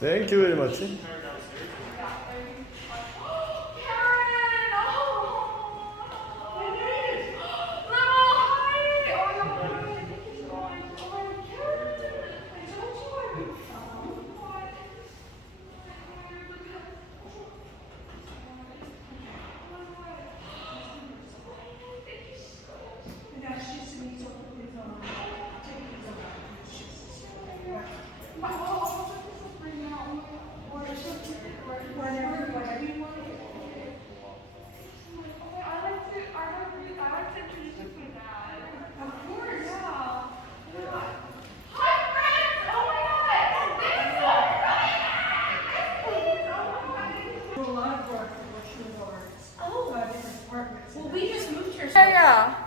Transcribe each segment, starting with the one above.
Thank you very much.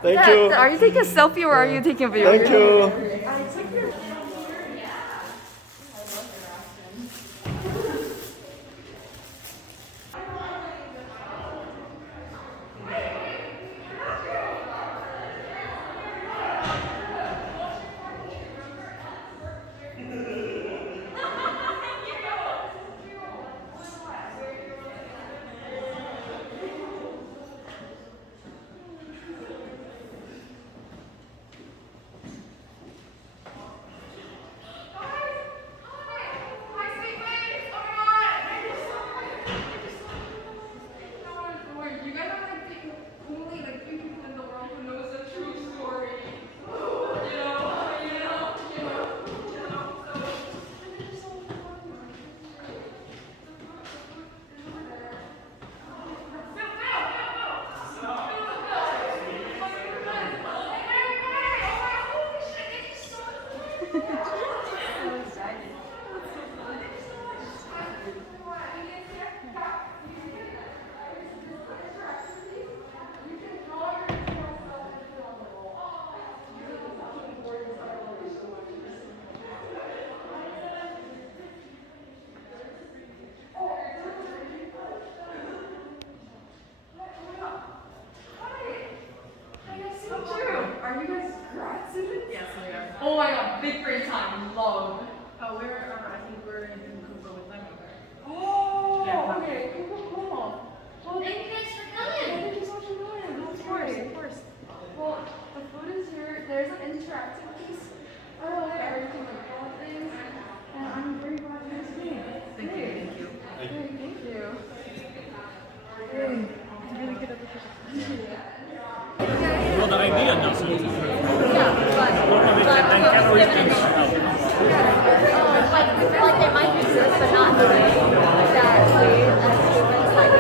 Thank you. Are you taking a selfie or are you taking a video? Thank you. Oh my god, big brain time, love. Oh, I think we're in Vancouver with them. Oh, Yeah. okay, cool. Well, Thank you guys for coming. thank you so much for coming. That's great. Of course. Well, the food is here. There's an interactive piece. Oh, okay, where you can like draw things. And I'm very glad you guys came. Thank you. Thank you. Really good at the Well, the idea doesn't. Like they might exist, but not in the way that we as humans like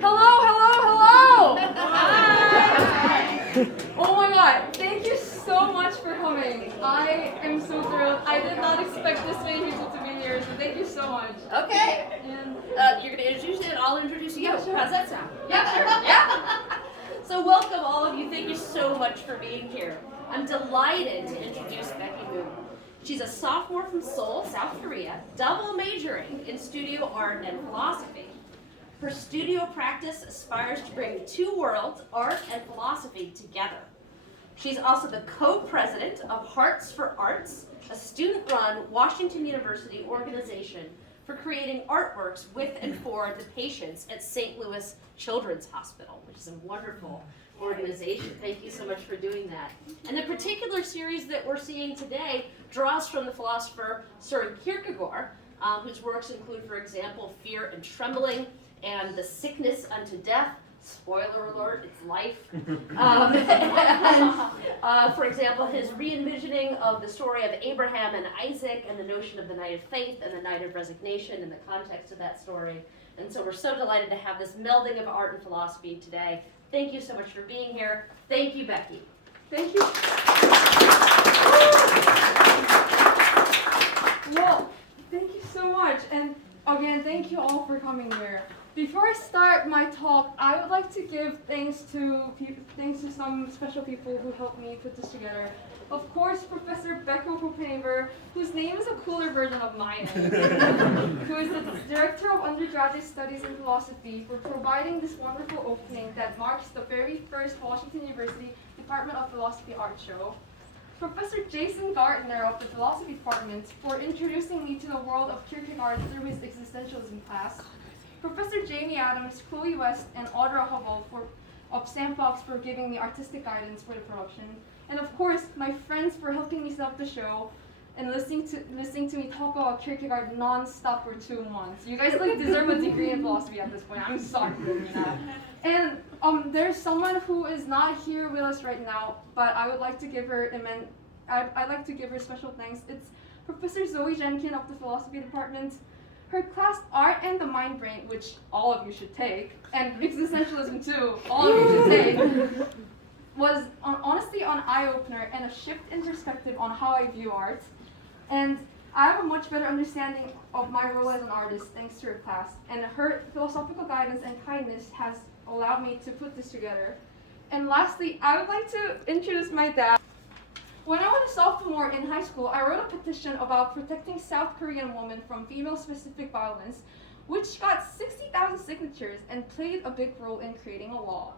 Hello! Oh my god, thank you so much for coming. I am so thrilled. I did not expect this many people to be here, so thank you so much. Okay. And You're gonna introduce it and I'll introduce you. Yeah, sure. How's that sound? yeah, sure. Yeah. So welcome all of you. Thank you so much for being here. I'm delighted to introduce q1moon. She's a sophomore from Seoul, South Korea, double majoring in studio art and philosophy. Her studio practice aspires to bring two worlds, art and philosophy, together. She's also the co-president of Hearts for Arts, a student-run Washington University organization for creating artworks with and for the patients at St. Louis Children's Hospital, which is a wonderful organization. Thank you so much for doing that. And the particular series that we're seeing today draws from the philosopher Søren Kierkegaard, whose works include, for example, Fear and Trembling and The Sickness Unto Death. Spoiler alert, it's life. For example, his re-envisioning of the story of Abraham and Isaac and the notion of the night of faith and the night of resignation in the context of that story. And so we're so delighted to have this melding of art and philosophy today. Thank you so much for being here. Thank you, Becky. Thank you. Well, thank you so much. And again, thank you all for coming here. Before I start my talk, I would like to give thanks to some special people who helped me put this together. Of course, Professor Becco Poppaver, whose name is a cooler version of my name, who is the Director of Undergraduate Studies in Philosophy, for providing this wonderful opening that marks the very first Washington University Department of Philosophy art show. Professor Jason Gardner of the Philosophy Department for introducing me to the world of Kierkegaard through his existentialism class. Professor Jamie Adams, Chloe West, and Audra Hubble of Sandbox for giving me artistic guidance for the production. And of course, my friends for helping me set up the show and listening to me talk about Kierkegaard non-stop for 2 months. You guys deserve a degree in philosophy at this point. I'm sorry for doing that. And there's someone who is not here with us right now, but I would like to give her I'd like to give her special thanks. It's Professor Zoe Jenkin of the Philosophy Department. Her class Art and the Mind Brain, which all of you should take, and Existentialism too, all of you should take, was honestly an eye-opener and a shift in perspective on how I view art. And I have a much better understanding of my role as an artist thanks to her class. And her philosophical guidance and kindness has allowed me to put this together. And lastly, I would like to introduce my dad. When I was a sophomore in high school, I wrote a petition about protecting South Korean women from female-specific violence, which got 60,000 signatures and played a big role in creating a law.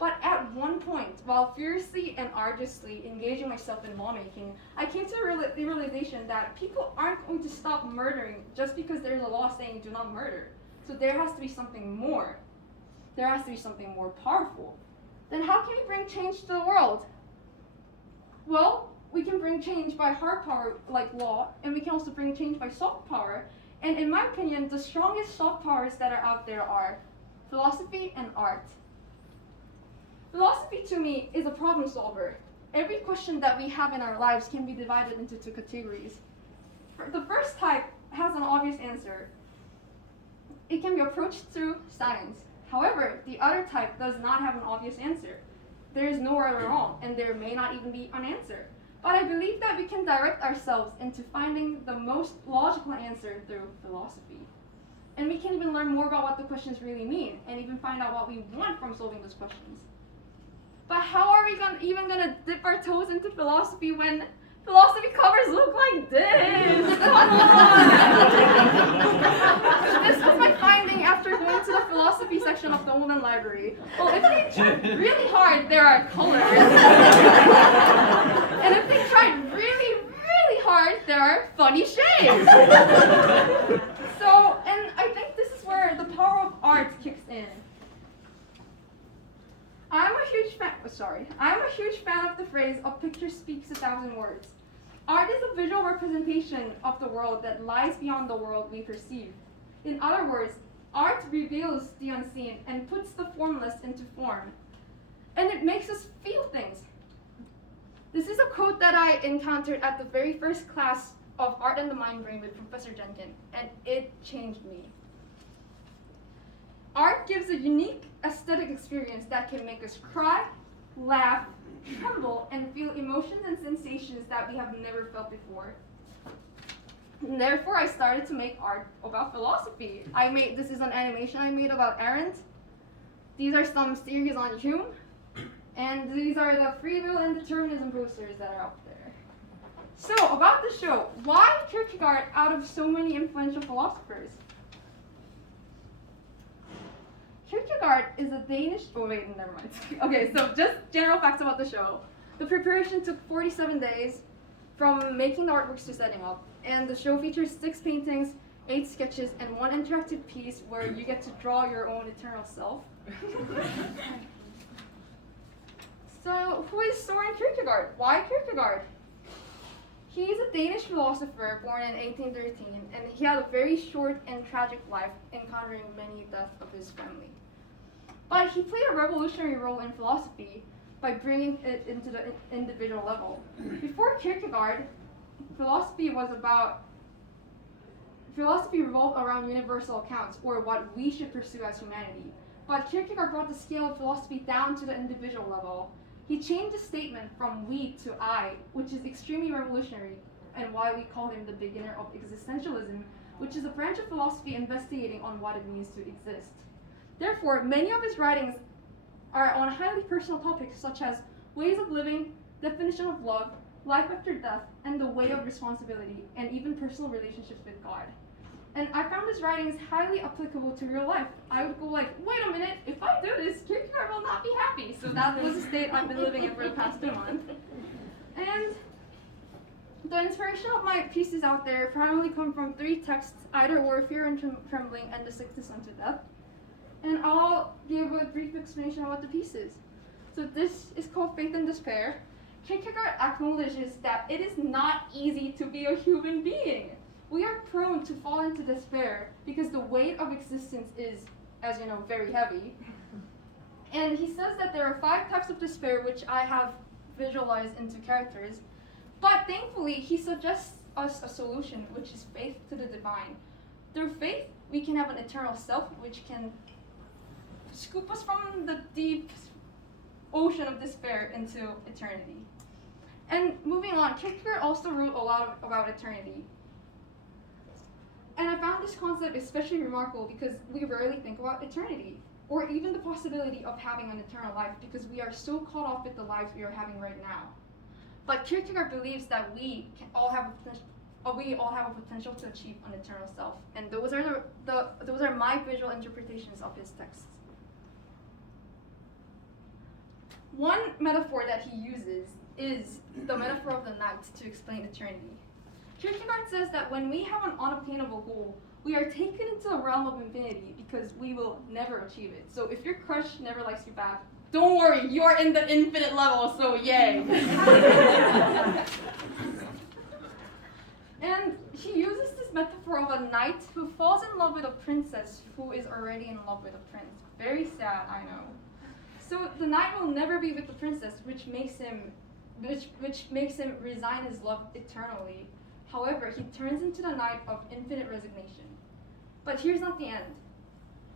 But at one point, while furiously and arduously engaging myself in lawmaking, I came to the realization that people aren't going to stop murdering just because there's a law saying do not murder. So there has to be something more. There has to be something more powerful. Then how can we bring change to the world? Well, we can bring change by hard power like law, and we can also bring change by soft power. And in my opinion, the strongest soft powers that are out there are philosophy and art. Philosophy to me is a problem solver. Every question that we have in our lives can be divided into 2 categories. The first type has an obvious answer. It can be approached through science. However, the other type does not have an obvious answer. There is no right or wrong, and there may not even be an answer. But I believe that we can direct ourselves into finding the most logical answer through philosophy. And we can even learn more about what the questions really mean, and even find out what we want from solving those questions. But how are we even gonna dip our toes into philosophy when philosophy covers look like this? Come on! This was my finding after going to the philosophy section of the Women Library. Well, if they tried really hard, there are colors. And if they tried really, really hard, there are funny shades. So, and I think this is where the power of art kicks in. I'm a huge fan of the phrase, "A picture speaks 1,000 words." Art is a visual representation of the world that lies beyond the world we perceive. In other words, art reveals the unseen and puts the formless into form. And it makes us feel things. This is a quote that I encountered at the very first class of Art and the Mind Brain with Professor Jenkin, and it changed me. Art gives a unique aesthetic experience that can make us cry, laugh, tremble, and feel emotions and sensations that we have never felt before. And therefore, I started to make art about philosophy. This is an animation I made about Arendt. These are some theories on Hume. And these are the free will and determinism posters that are out there. So, about the show, why Kierkegaard out of so many influential philosophers? Kierkegaard is a Danish. Oh, wait, never mind. Okay, so just general facts about the show. The preparation took 47 days from making the artworks to setting up, and the show features 6 paintings, 8 sketches, and 1 interactive piece where you get to draw your own eternal self. So, who is Søren Kierkegaard? Why Kierkegaard? He's a Danish philosopher born in 1813, and he had a very short and tragic life, encountering many deaths of his family. But he played a revolutionary role in philosophy by bringing it into the individual level. Before Kierkegaard, philosophy revolved around universal accounts, or what we should pursue as humanity. But Kierkegaard brought the scale of philosophy down to the individual level. He changed the statement from we to I, which is extremely revolutionary, and why we call him the beginner of existentialism, which is a branch of philosophy investigating on what it means to exist. Therefore, many of his writings are on highly personal topics such as ways of living, definition of love, life after death, and the way of responsibility, and even personal relationships with God. And I found his writings highly applicable to real life. I would go like, wait a minute, if I do this, Kierkegaard will not be happy. So that was a state I've been living in for the past 2 months. And the inspiration of my pieces out there primarily come from 3 texts, Either Or, Fear and Trembling, and The Sixth Descent to Death. And I'll give a brief explanation about the pieces. So this is called Faith and Despair. Kierkegaard acknowledges that it is not easy to be a human being. We are prone to fall into despair because the weight of existence is, as you know, very heavy. And he says that there are 5 types of despair, which I have visualized into characters. But thankfully, he suggests us a solution, which is faith to the divine. Through faith, we can have an eternal self, which can scoop us from the deep ocean of despair into eternity. And moving on, Kierkegaard also wrote a lot about eternity. And I found this concept especially remarkable because we rarely think about eternity, or even the possibility of having an eternal life, because we are so caught up with the lives we are having right now. But Kierkegaard believes that we all have a potential to achieve an eternal self, and those are my visual interpretations of his texts. One metaphor that he uses is the metaphor of the night to explain eternity. Kierkegaard says that when we have an unobtainable goal, we are taken into the realm of infinity because we will never achieve it. So if your crush never likes you back, don't worry, you are in the infinite level, so yay. And he uses this metaphor of a knight who falls in love with a princess who is already in love with a prince. Very sad, I know. So the knight will never be with the princess, which makes him resign his love eternally. However, he turns into the knight of infinite resignation. But here's not the end.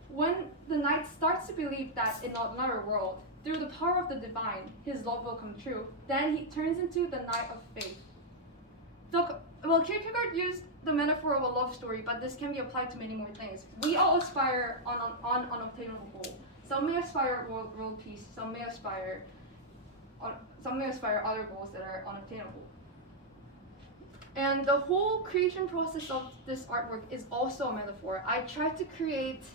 When the knight starts to believe that in another world, through the power of the divine, his love will come true, then he turns into the knight of faith. Kierkegaard used the metaphor of a love story, but this can be applied to many more things. We all aspire on an unobtainable goal. Some may aspire world peace, some may aspire other goals that are unobtainable. And the whole creation process of this artwork is also a metaphor. I tried to create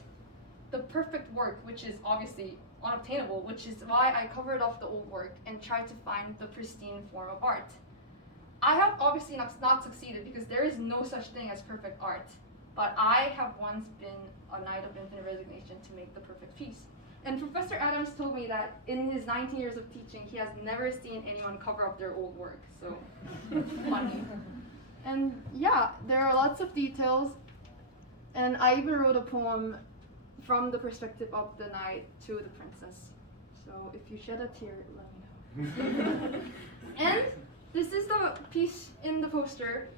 the perfect work, which is obviously unobtainable, which is why I covered up the old work and tried to find the pristine form of art. I have obviously not succeeded because there is no such thing as perfect art, but I have once been a knight of infinite resignation to make the perfect piece. And Professor Adams told me that in his 19 years of teaching, he has never seen anyone cover up their old work, so funny. And yeah, there are lots of details, and I even wrote a poem from the perspective of the knight to the princess. So if you shed a tear, let me know. And this is the piece in the poster.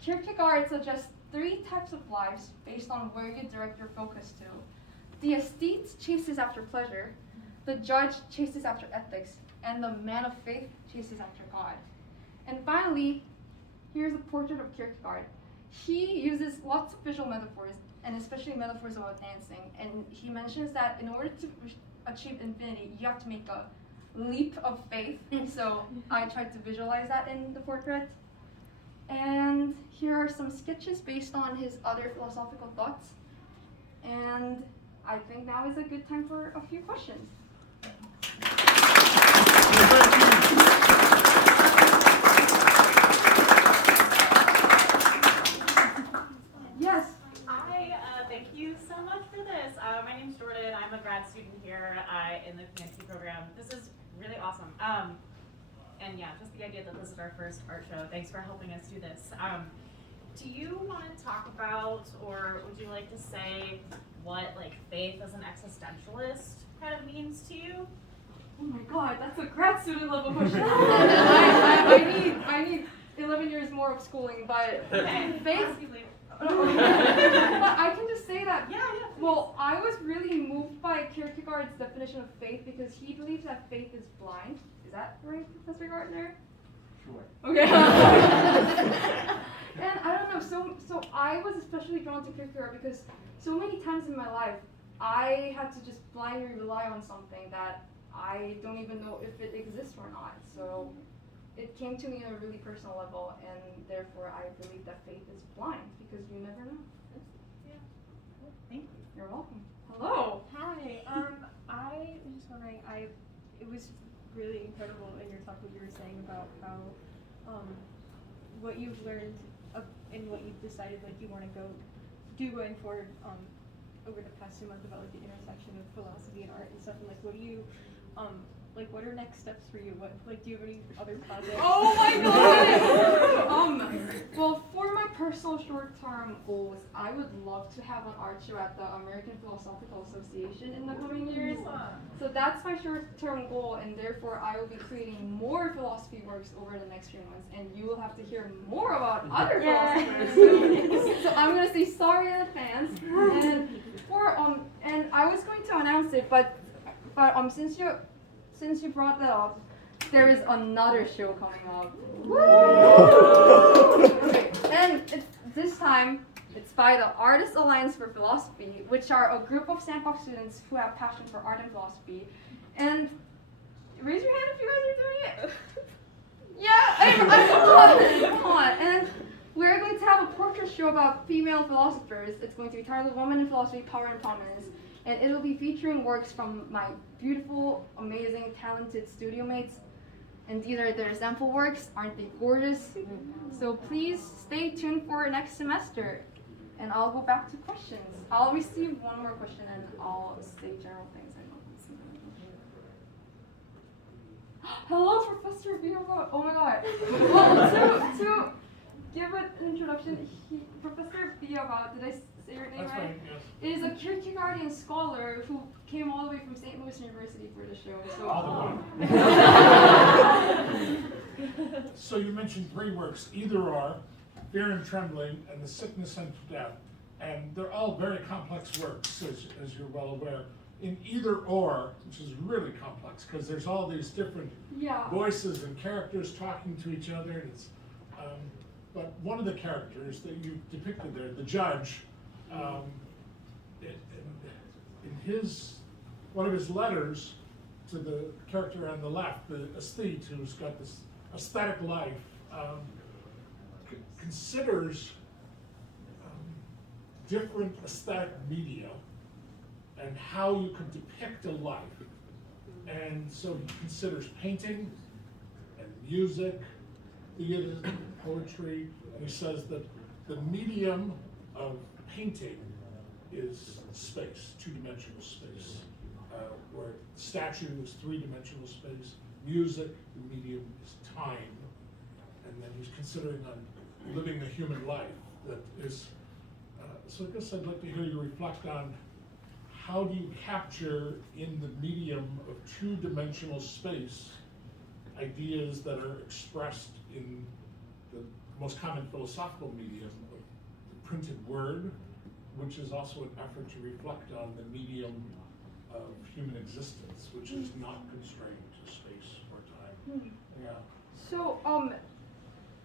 Kierkegaard suggests 3 types of lives based on where you direct your focus to. The aesthete chases after pleasure, the judge chases after ethics, and the man of faith chases after God. And finally, here's a portrait of Kierkegaard. He uses lots of visual metaphors, and especially metaphors about dancing. And he mentions that in order to achieve infinity, you have to make a leap of faith. So I tried to visualize that in the portrait. And here are some sketches based on his other philosophical thoughts. And I think now is a good time for a few questions. Yes. Hi, thank you so much for this. My name's Jordan. I'm a grad student here in the PhD program. This is really awesome. And yeah, just the idea that this is our first art show. Thanks for helping us do this. Do you want to talk about, or would you like to say what like faith as an existentialist kind of means to you? Oh my god, that's a grad student level question. I need 11 years more of schooling, but Okay, faith. ask you later. But I can just say that. Yeah. Well, I was really moved by Kierkegaard's definition of faith because he believes that faith is blind. Is that right, Professor Gardner? Sure. Okay. And I don't know, so I was especially drawn to Kierkegaard because so many times in my life I had to just blindly rely on something that I don't even know if it exists or not. So it came to me on a really personal level, and therefore I believe that faith is blind because you never know. Yeah. Thank you. You're welcome. Hello. Hi. I was just wondering. It was really incredible in your talk what you were saying about how what you've learned and what you've decided like you want to going forward over the past 2 months about like the intersection of philosophy and art and stuff. And like, what do you what are next steps for you? What do you have any other projects? Oh my god! Well, for my personal short-term goals, I would love to have an art show at the American Philosophical Association in the coming years. So that's my short-term goal, and therefore I will be creating more philosophy works over the next few months, and you will have to hear more about other philosophers. So I'm gonna say sorry to the fans, and I was going to announce it, but since you brought that up, there is another show coming up. Okay. And this time, it's by the Artists Alliance for Philosophy, which are a group of Sandbox students who have passion for art and philosophy. And raise your hand if you guys are doing it. Yeah, come on. And we're going to have a portrait show about female philosophers. It's going to be titled Women in Philosophy, Power and Prominence. And it'll be featuring works from my beautiful, amazing, talented studio mates. And these are their sample works. Aren't they gorgeous? So please stay tuned for next semester. And I'll go back to questions. I'll receive one more question and I'll say general things. Hello, Professor Biova. Oh my god. Well, to give an introduction, Professor Biova, did I say your name That's right? right, yes. Is a Kierkegaardian scholar who came all the way from St. Louis University for the show. So, All the way. So you mentioned 3 works, Either Or, Fear and Trembling, and The Sickness and Death. And they're all very complex works, as you're well aware. In Either Or, which is really complex, because there's all these different voices and characters talking to each other. And it's, but one of the characters that you depicted there, the judge, in one of his letters to the character on the left, the aesthete who's got this aesthetic life, considers different aesthetic media and how you can depict a life. And so he considers painting and music, theater, poetry, and he says that the medium of painting is space, 2-dimensional space, where statue is 3-dimensional space, music, the medium is time, and then he's considering on living a human life that is, so I guess I'd like to hear you reflect on how do you capture in the medium of 2-dimensional space ideas that are expressed in the most common philosophical medium of the printed word, which is also an effort to reflect on the medium of human existence, which is not constrained to space or time. Yeah. So,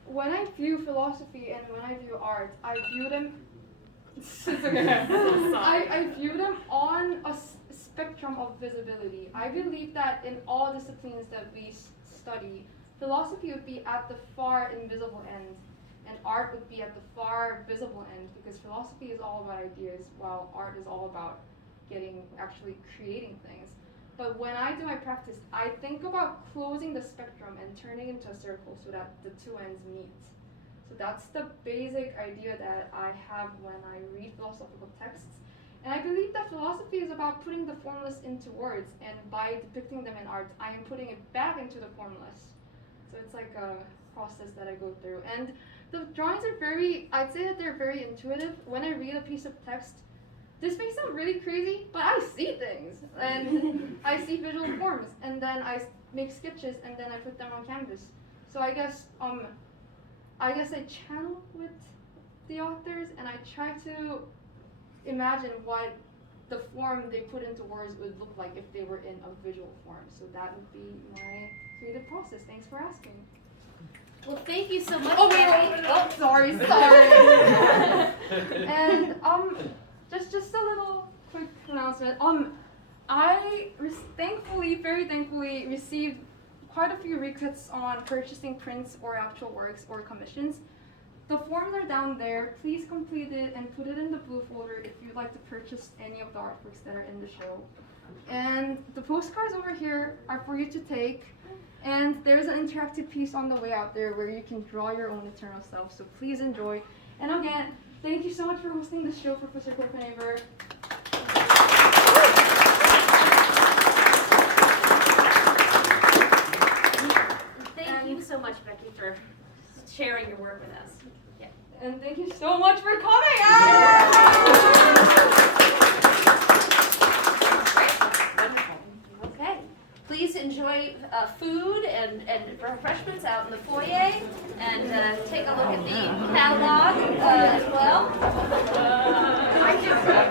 when I view philosophy and when I view art, I view them. It's okay. I view them on a spectrum of visibility. I believe that in all disciplines that we study, philosophy would be at the far invisible end, and art would be at the far visible end, because philosophy is all about ideas, while art is all about actually creating things. But when I do my practice, I think about closing the spectrum and turning into a circle so that the two ends meet. So that's the basic idea that I have when I read philosophical texts. And I believe that philosophy is about putting the formless into words, and by depicting them in art, I am putting it back into the formless. So it's like a process that I go through. And the drawings are I'd say that they're very intuitive. When I read a piece of text, this may sound really crazy, but I see things, and I see visual forms, and then I make sketches, and then I put them on canvas. So I guess I channel with the authors, and I try to imagine what the form they put into words would look like if they were in a visual form. So that would be my creative process. Thanks for asking. Well, thank you so much. Oh wait. Oh, sorry. And just a little quick announcement. I very thankfully received quite a few requests on purchasing prints or actual works or commissions. The forms are down there. Please complete it and put it in the blue folder if you'd like to purchase any of the artworks that are in the show. And the postcards over here are for you to take. And there's an interactive piece on the way out there where you can draw your own eternal self. So please enjoy. And again, thank you so much for hosting this show, Professor Copenhaver. Thank you so much, Becky, for sharing your work with us. Yeah. And thank you so much for coming. Okay. Please enjoy food and refreshments out in the foyer, and take a look at the catalog as well.